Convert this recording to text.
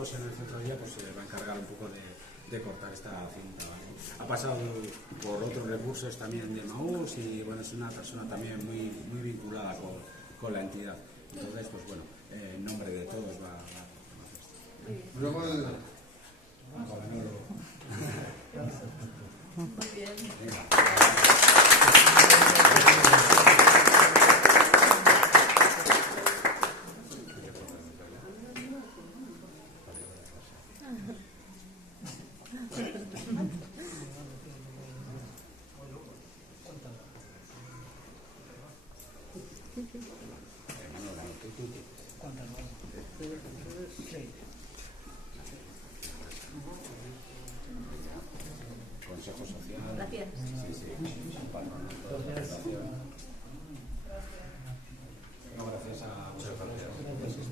En el centro de día, pues se va a encargar un poco de cortar esta cinta, ¿vale? Ha pasado por otros recursos también de Maús y bueno, es una persona también muy vinculada con la entidad. Entonces, pues bueno, en nombre de todos va Luego el... Muy bien. Consejo Social. Gracias. Sí, sí. Gracias. No, gracias a vosotros.